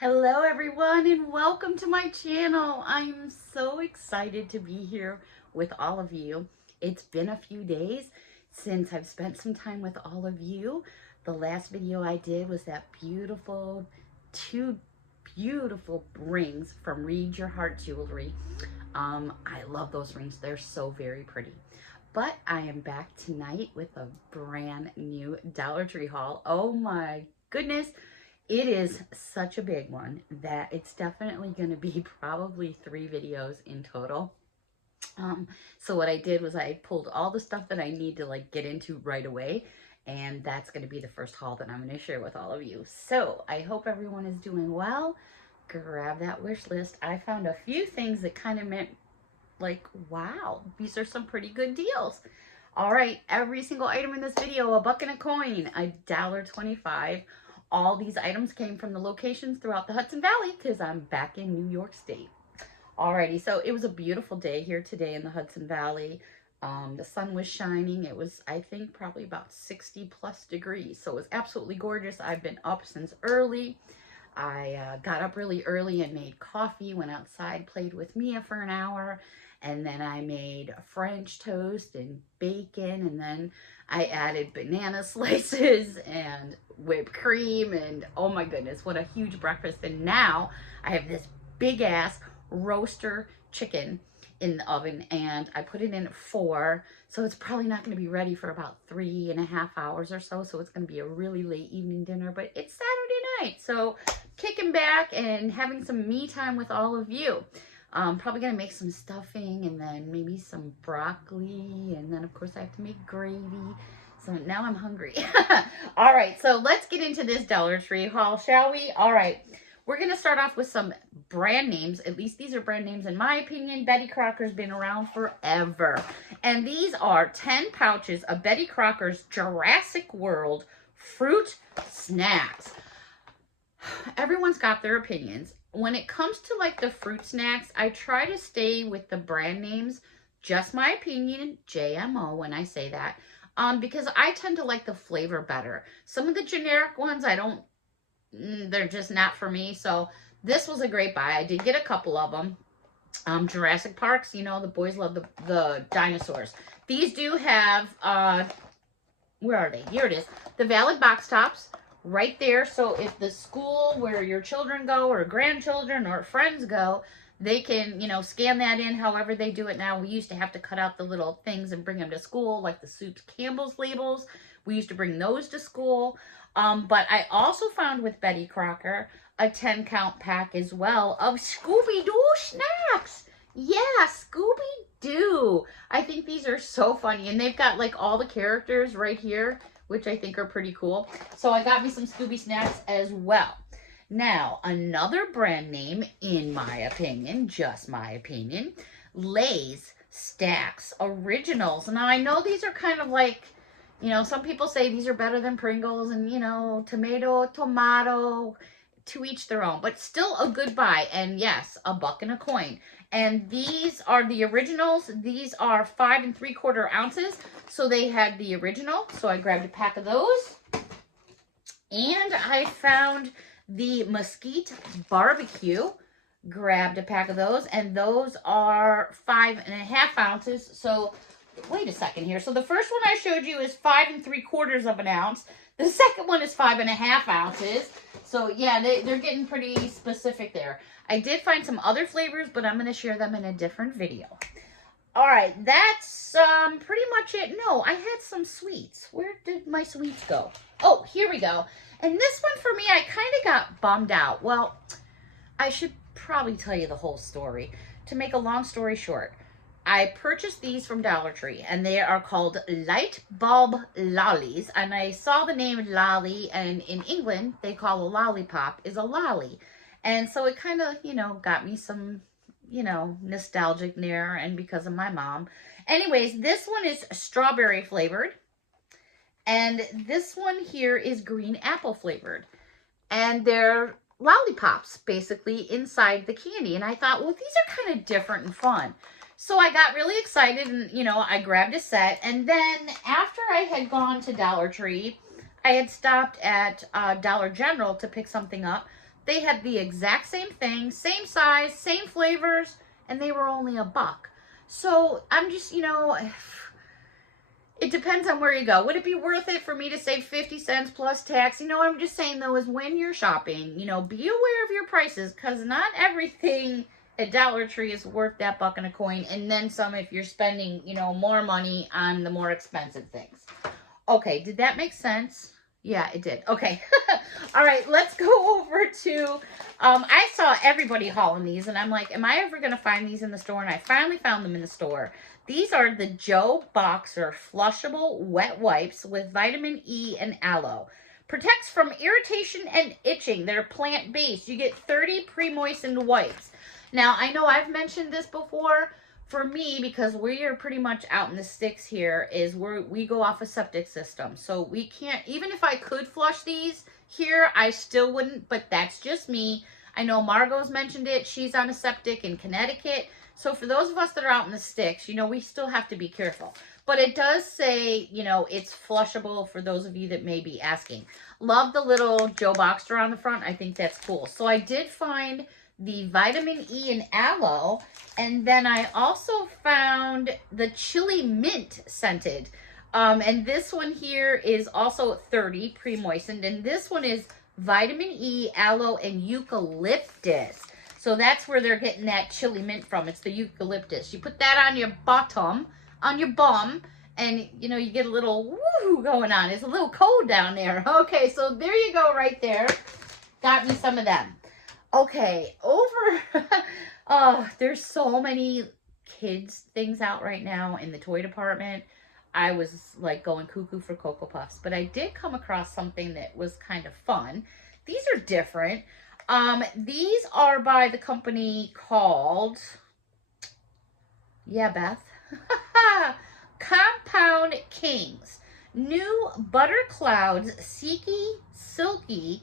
Hello everyone and welcome to my channel. I'm so excited to be here with all of you. It's been a few days since I've spent some time with all of you. The last video I did was that two beautiful rings from Read Your Heart Jewelry. I love those rings. They're so very pretty. But I am back tonight with a brand new Dollar Tree haul. Oh my goodness. It is such a big one that it's definitely going to be probably 3 videos in total. So what I did was I pulled all the stuff that I need to get into right away. And that's going to be the first haul that I'm going to share with all of you. So I hope everyone is doing well. Grab that wish list. I found a few things that kind of meant wow, these are some pretty good deals. All right, every single item in this video, a buck and a coin, $1.25. All these items came from the locations throughout the Hudson Valley because I'm back in New York State. Alrighty, so it was a beautiful day here today in the Hudson Valley. The sun was shining. It was, I think, probably about 60 plus degrees. So it was absolutely gorgeous. I've been up since early. I got up really early and made coffee, went outside, played with Mia for an hour. And then I made French toast and bacon, and then I added banana slices and whipped cream, and oh my goodness, what a huge breakfast. And now I have this big ass roaster chicken in the oven, and I put it in at 4, so it's probably not going to be ready for about 3.5 hours or so, so it's going to be a really late evening dinner, but it's Saturday night, so kicking back and having some me time with all of you. Probably gonna make some stuffing and then maybe some broccoli, and then of course I have to make gravy. So now I'm hungry. All right, so let's get into this Dollar Tree haul, shall we? All right, we're gonna start off with some brand names. At least these are brand names in my opinion. Betty Crocker's been around forever. And these are 10 pouches of Betty Crocker's Jurassic World fruit snacks. Everyone's got their opinions. When it comes to the fruit snacks, I try to stay with the brand names. Just my opinion, JMO when I say that, because I tend to like the flavor better. Some of the generic ones, they're just not for me. So this was a great buy. I did get a couple of them. Jurassic Parks, you know, the boys love the dinosaurs. These do have, where are they? Here it is. The valid box tops. Right there, so if the school where your children go or grandchildren or friends go, they can, scan that in however they do it now. We used to have to cut out the little things and bring them to school, like the Soups Campbell's labels. We used to bring those to school. But I also found with Betty Crocker a 10-count pack as well of Scooby-Doo snacks. Yeah, Scooby-Doo. I think these are so funny, and they've got all the characters right here, which I think are pretty cool. So I got me some Scooby snacks as well. Now, another brand name, in my opinion, just my opinion, Lay's Stacks Originals. Now, I know these are kind of some people say these are better than Pringles and, tomato, to each their own, but still a good buy. And yes, a buck and a coin. And these are the originals. These are 5 3/4 ounces. So they had the original. So I grabbed a pack of those. And I found the Mesquite Barbecue. Grabbed a pack of those. And those are 5.5 ounces. So wait a second here. So the first one I showed you is 5 3/4 of an ounce. The second one is 5.5 ounces. So yeah, they're getting pretty specific there. I did find some other flavors, but I'm going to share them in a different video. All right, that's pretty much it. No, I had some sweets. Where did my sweets go? Oh, here we go. And this one for me, I kind of got bummed out. Well, I should probably tell you the whole story. To make a long story short, I purchased these from Dollar Tree, and they are called Light Bulb Lollies. And I saw the name lolly, and in England, they call a lollipop is a lolly. And so it kind of, got me some, nostalgic there, and because of my mom. Anyways, this one is strawberry flavored, and this one here is green apple flavored. And they're lollipops, basically, inside the candy. And I thought, well, these are kind of different and fun. So I got really excited, and, I grabbed a set. And then after I had gone to Dollar Tree, I had stopped at Dollar General to pick something up. They had the exact same thing, same size, same flavors, and they were only $1. So I'm just, it depends on where you go. Would it be worth it for me to save 50 cents plus tax? What I'm just saying, though, is when you're shopping, be aware of your prices, because not everything at Dollar Tree is worth that buck and a coin, and then some if you're spending, more money on the more expensive things. Okay, did that make sense? Yeah, it did. Okay. All right, let's go over to, I saw everybody hauling these, and I'm like, am I ever going to find these in the store? And I finally found them in the store. These are the Joe Boxer Flushable Wet Wipes with vitamin E and aloe. Protects from irritation and itching. They're plant-based. You get 30 pre-moistened wipes. Now, I know I've mentioned this before. For me, because we are pretty much out in the sticks here, is we go off a septic system. So we can't, even if I could flush these here, I still wouldn't, but that's just me. I know Margot's mentioned it. She's on a septic in Connecticut. So for those of us that are out in the sticks, we still have to be careful. But it does say, it's flushable for those of you that may be asking. Love the little Joe Boxer on the front. I think that's cool. So I did find the vitamin E and aloe, and then I also found the chili mint scented. And this one here is also 30 pre-moistened, and this one is vitamin E, aloe, and eucalyptus. So that's where they're getting that chili mint from. It's the eucalyptus. You put that on your bottom, on your bum, and you get a little woo going on. It's a little cold down there. Okay, so there you go right there. Got me some of them. Okay, there's so many kids things out right now in the toy department. I was like going cuckoo for Cocoa Puffs, but I did come across something that was kind of fun. These are different. These are by the company called, yeah, Beth, Compound Kings. New Butter Clouds Silky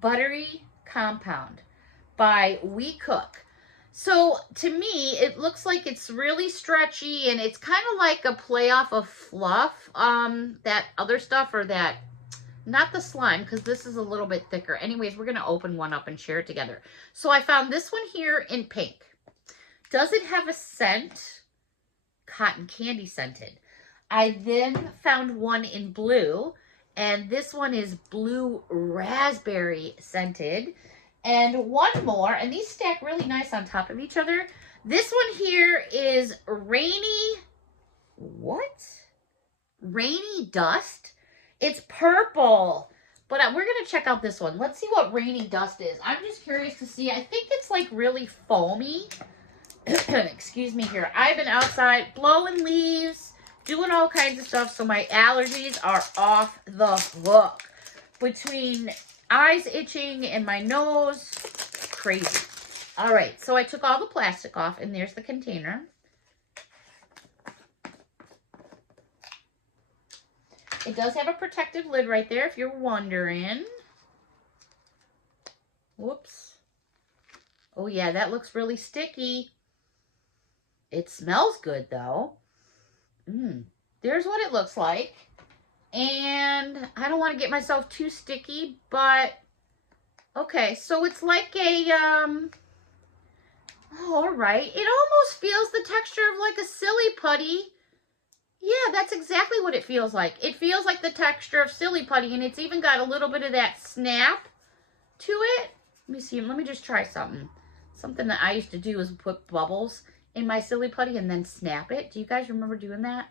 Buttery Compound by We Cook. So to me, it looks like it's really stretchy, and it's kind of like a play off of Fluff, that other stuff, or that, not the slime, because this is a little bit thicker. Anyways, we're going to open one up and share it together. So I found this one here in pink. Does it have a scent? Cotton candy scented. I then found one in blue, and this one is blue raspberry scented. And one more, and these stack really nice on top of each other. This one here is Rainy Dust. It's purple, but we're going to check out this one. Let's see what Rainy Dust is. I'm just curious to see. I think it's like really foamy. Excuse me here. I've been outside blowing leaves, doing all kinds of stuff, so my allergies are off the hook. Between eyes itching and my nose, crazy. All right, so I took all the plastic off, and there's the container. It does have a protective lid right there, if you're wondering. Whoops. Oh, yeah, that looks really sticky. It smells good, though. There's what it looks like. And I don't want to get myself too sticky, but okay, so it's like a, all right. It almost feels the texture of like a Silly Putty. Yeah, that's exactly what it feels like. It feels like the texture of Silly Putty, and it's even got a little bit of that snap to it. Let me see, let me just try something. Something that I used to do is put bubbles in my Silly Putty and then snap it. Do you guys remember doing that?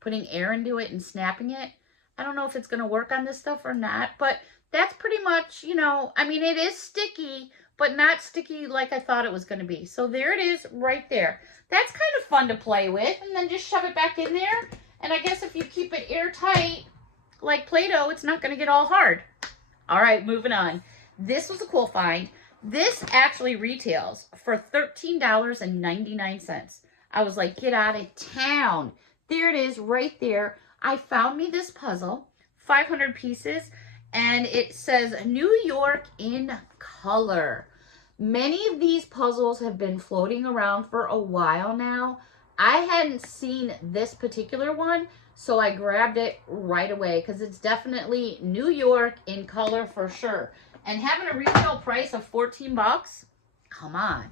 Putting air into it and snapping it. I don't know if it's going to work on this stuff or not, but that's pretty much, I mean, it is sticky, but not sticky like I thought it was going to be. So there it is right there. That's kind of fun to play with, and then just shove it back in there. And I guess if you keep it airtight like Play-Doh, it's not going to get all hard. All right, moving on. This was a cool find. This actually retails for $13.99. I was like, get out of town. There it is right there. I found me this puzzle, 500 pieces, and it says New York in color. Many of these puzzles have been floating around for a while now. I hadn't seen this particular one. So I grabbed it right away because it's definitely New York in color for sure. And having a retail price of 14 bucks, come on.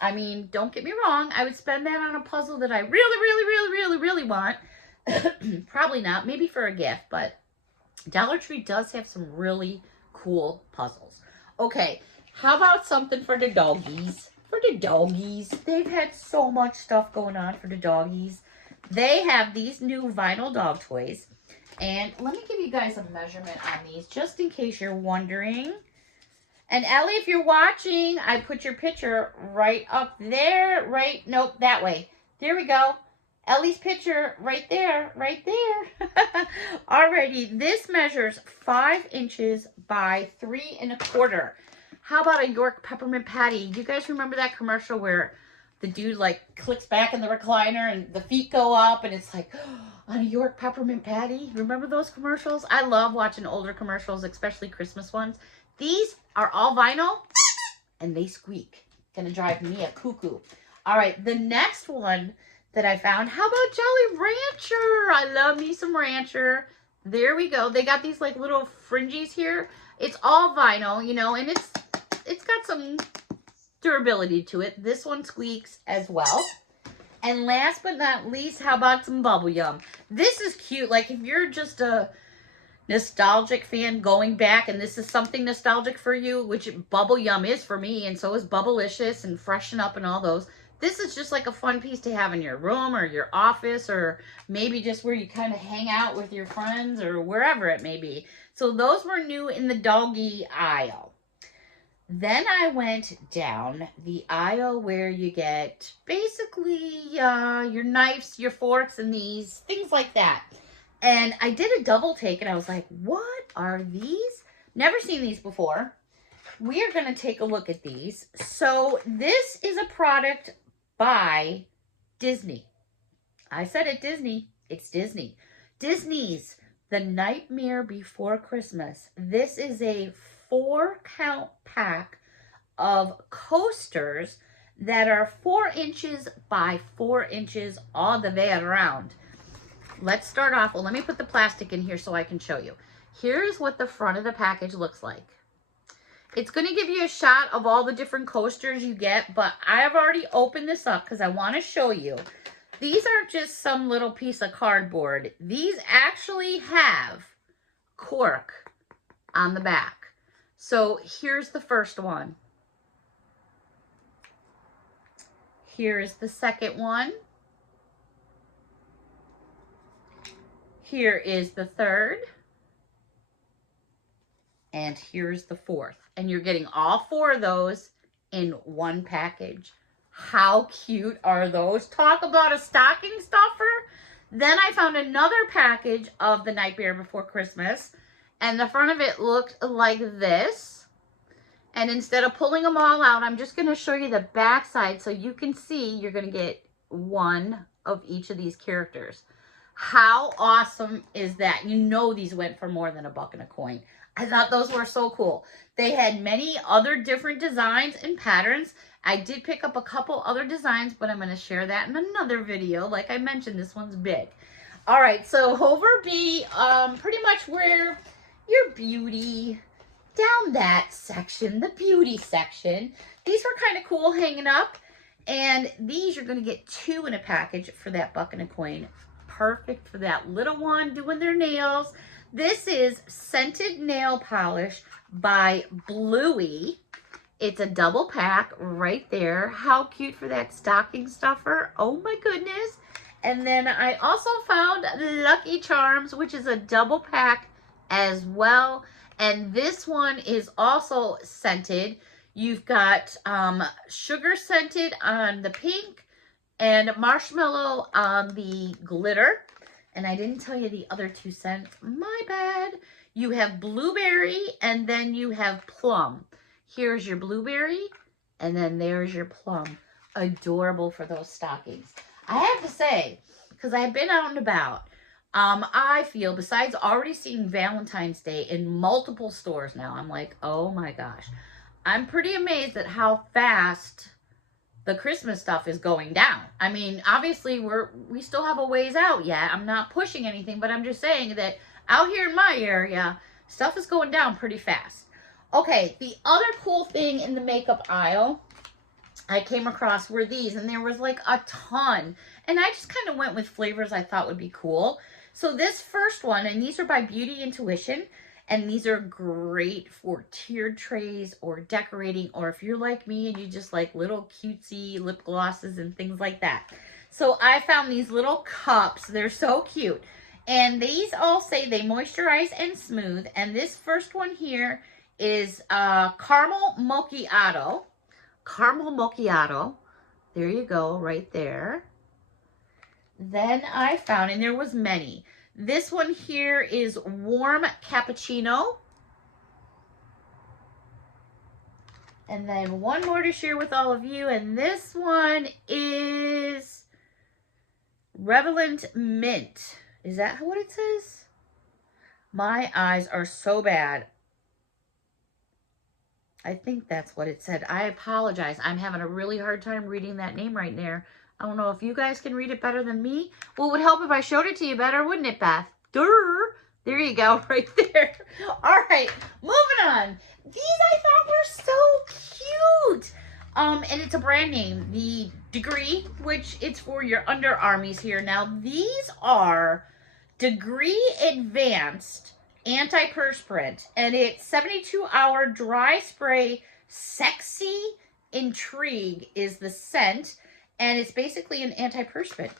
I mean, don't get me wrong. I would spend that on a puzzle that I really want. Probably not. Maybe for a gift. But Dollar Tree does have some really cool puzzles. Okay. How about something for the doggies? For the doggies. They've had so much stuff going on for the doggies. They have these new vinyl dog toys. And let me give you guys a measurement on these just in case you're wondering. And Ellie, if you're watching, I put your picture right up there. Nope, that way. There we go. Ellie's picture right there. Alrighty, this measures 5 inches by 3 1/4. How about a York peppermint patty? Do you guys remember that commercial where the dude like clicks back in the recliner and the feet go up and it's like, on a York peppermint patty? Remember those commercials? I love watching older commercials, especially Christmas ones. These are all vinyl and they squeak. Gonna drive me a cuckoo. All right, the next one that I found, how about Jolly Rancher? I love me some Rancher. There we go. They got these like little fringes here. It's all vinyl, you know, and it's got some durability to it. This one squeaks as well. And last but not least, how about some bubble yum? This is cute. Like if you're just a nostalgic fan going back and this is something nostalgic for you, which bubble yum is for me, and so is Bubblicious and Freshen Up and all those. This is just like a fun piece to have in your room or your office or maybe just where you kind of hang out with your friends or wherever it may be. So those were new in the doggy aisle. Then I went down the aisle where you get basically your knives, your forks, and these things like that. And I did a double take and I was like, what are these? Never seen these before. We are going to take a look at these. So this is a product by Disney. I said it, Disney. It's Disney. Disney's The Nightmare Before Christmas. This is a 4-count pack of coasters that are 4 inches by 4 inches all the way around. Let's start off. Well, let me put the plastic in here so I can show you. Here's what the front of the package looks like. It's going to give you a shot of all the different coasters you get, but I have already opened this up because I want to show you. These aren't just some little piece of cardboard. These actually have cork on the back. So here's the first one. Here's the second one. Here is the third. And here's the fourth. And you're getting all 4 of those in one package. How cute are those? Talk about a stocking stuffer. Then I found another package of The Nightmare Before Christmas. And the front of it looked like this. And instead of pulling them all out, I'm just going to show you the back side so you can see you're going to get one of each of these characters. How awesome is that? You know these went for more than $1 and a coin. I thought those were so cool. They had many other different designs and patterns. I did pick up a couple other designs, but I'm going to share that in another video. Like I mentioned, this one's big. All right, so over B, pretty much where your beauty, down that section, the beauty section. These were kind of cool hanging up. And these you're going to get 2 in a package for that $1 and a coin. Perfect for that little one doing their nails. This is Scented Nail Polish by Bluey. It's a double pack right there. How cute for that stocking stuffer. Oh my goodness. And then I also found Lucky Charms, which is a double pack as well. And this one is also scented. You've got sugar scented on the pink and marshmallow on the glitter. And I didn't tell you the other 2 scents. My bad. You have blueberry and then you have plum. Here's your blueberry and then there's your plum. Adorable for those stockings. I have to say, because I've been out and about, I feel, besides already seeing Valentine's Day in multiple stores now, I'm like, oh my gosh. I'm pretty amazed at how fast the Christmas stuff is going down. I mean, obviously we still have a ways out yet. I'm not pushing anything, but I'm just saying that out here in my area, stuff is going down pretty fast. Okay, the other cool thing in the makeup aisle I came across were these, and there was like a ton. And I just kind of went with flavors I thought would be cool. So this first one, and these are by Beauty Intuition, and these are great for tiered trays or decorating, or if you're like me and you just like little cutesy lip glosses and things like that. So I found these little cups. They're so cute. And these all say they moisturize and smooth. And this first one here is Caramel Macchiato. Caramel Macchiato. There you go, right there. Then I found, and there was many. This one here is Warm Cappuccino. And then one more to share with all of you. And this one is Relevant Mint. Is that what it says? My eyes are so bad. I think that's what it said. I apologize. I'm having a really hard time reading that name right there. I don't know if you guys can read it better than me. Well, it would help if I showed it to you better, wouldn't it, Beth? Durr. There you go, right there. All right, moving on. These I thought were so cute. And it's a brand name, the Degree, which it's for your underarmies here. Now, these are Degree Advanced Antiperspirant, and it's 72-hour dry spray. Sexy Intrigue is the scent, and it's basically an antiperspirant.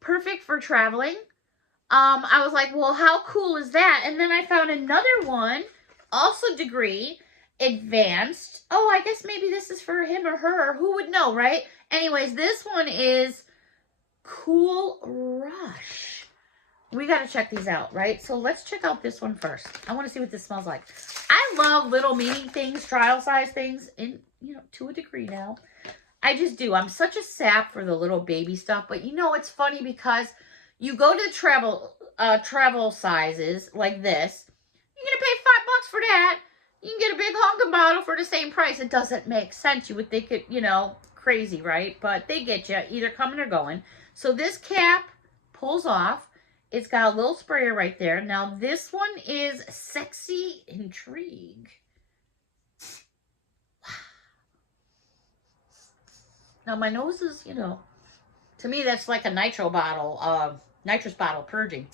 Perfect for traveling. I was like, well, how cool is that? And then I found another one, also Degree Advanced. Oh, I guess maybe this is for him or her. Who would know, right? Anyways, this one is Cool Rush. We got to check these out, right? So let's check out this one first. I want to see what this smells like. I love little mini things, trial size things, in, you know, to a degree now. I just do. I'm such a sap for the little baby stuff. But you know, it's funny because you go to the travel sizes like this. You're going to pay $5 for that. You can get a big honking bottle for the same price. It doesn't make sense. You would think it, you know, crazy, right? But they get you either coming or going. So this cap pulls off. It's got a little sprayer right there. Now this one is Sexy Intrigue. Now my nose is, you know, to me that's like a nitrous bottle purging.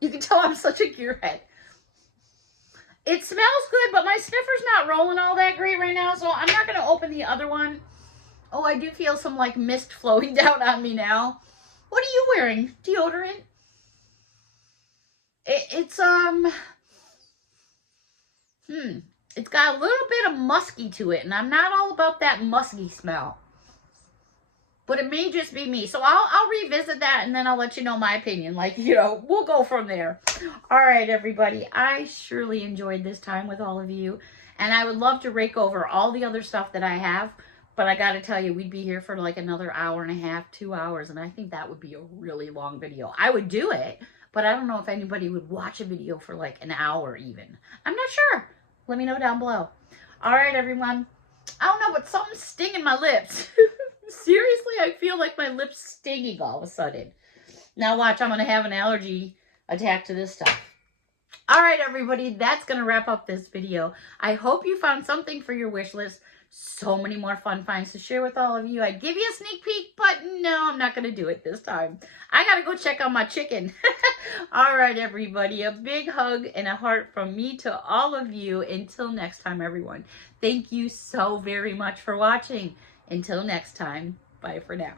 You can tell I'm such a gearhead. It smells good, but my sniffer's not rolling all that great right now, so I'm not going to open the other one. Oh, I do feel some like mist flowing down on me now. What are you wearing? Deodorant? It's got a little bit of musky to it, and I'm not all about that musky smell. But it may just be me. So I'll revisit that, and then I'll let you know my opinion. Like, you know, we'll go from there. All right, everybody. I surely enjoyed this time with all of you. And I would love to rake over all the other stuff that I have. But I got to tell you, we'd be here for like another hour and a half, 2 hours. And I think that would be a really long video. I would do it. But I don't know if anybody would watch a video for like an hour even. I'm not sure. Let me know down below. All right, everyone. I don't know, but something's stinging my lips. Seriously, I feel like my lips stinging all of a sudden. Now watch, I'm going to have an allergy attack to this stuff. All right, everybody, that's going to wrap up this video. I hope you found something for your wish list. So many more fun finds to share with all of you. I'd give you a sneak peek, but no, I'm not going to do it this time. I got to go check on my chicken. All right, everybody, a big hug and a heart from me to all of you. Until next time, everyone. Thank you so very much for watching. Until next time, bye for now.